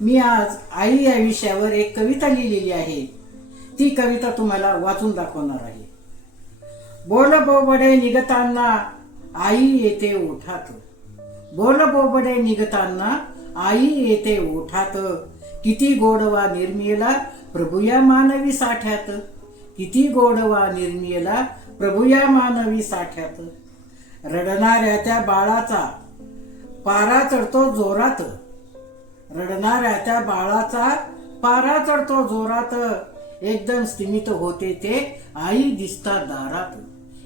मी आज आई या विषयावर एक कविता लिहिलेली आहे. ती कविता तुम्हाला वाचून दाखवणार आहे. बोल बोबडे निघताना आई येते ओठात. बोल बोबडे निघताना आई येते ओठात. किती गोडवा निर्मिला प्रभूया मानवी साठ्यात. किती गोडवा निर्मिला प्रभूया मानवी साठ्यात. रडणाऱ्या त्या बाळाचा पारा चढतो जोरात. रडणाऱ्या त्या बाळाचा पारा चढतो जोरात. एकदम स्तिमित होते ते आई दिसता दारात.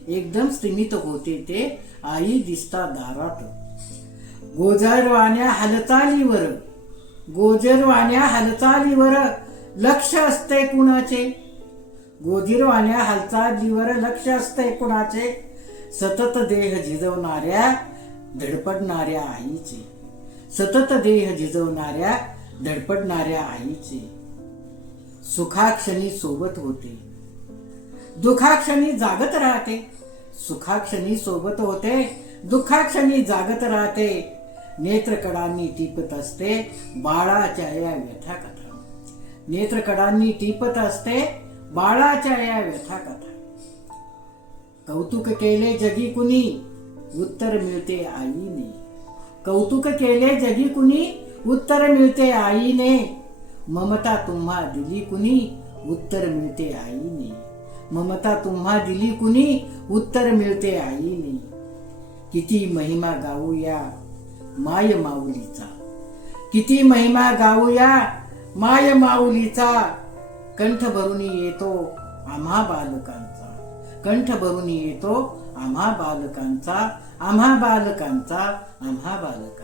एकदम स्तिमित होते ते आई दिसता दारात. गोजरवाण्या हालचालीवर गोजरवाण्या हालचालीवर लक्ष असते कुणाचे. गोजीरवाण्या हालचालीवर लक्ष असते कुणाचे. सतत देह झिजवणाऱ्या धडपडणाऱ्या आईचे. सतत देह झिजवणाऱ्या धडपडणाऱ्या आईचे. सुखाक्षणी सोबत होते दुखाक्षणी जागत राहते. सुखाक्षणी सोबत होते दुखाक्षणी जागत राहते. नेत्रकडांनी टिपत असते बाळाच्या या व्यथा कथा. नेत्रकडांनी टिपत असते बाळाच्या या व्यथा कथा. कौतुक केले जगी कुणी उत्तर मिळते आईने. कौतुक केले जगी कुणी उत्तर मिळते आईने. ममता तुम्हा दिली कुणी उत्तर मिळते आईने. ममता तुम्हा दिली कुणी उत्तर मिळते आईने. किती महिमा गाऊया माय माऊलीचा. किती महिमा गाऊया माय माऊलीचा. कंठ भरून येतो आम्हा बालकांचा. कंठ भरून येतो आम्हा बालकांचा. आम्हा बालकांचा. आम्हा बालकांचा.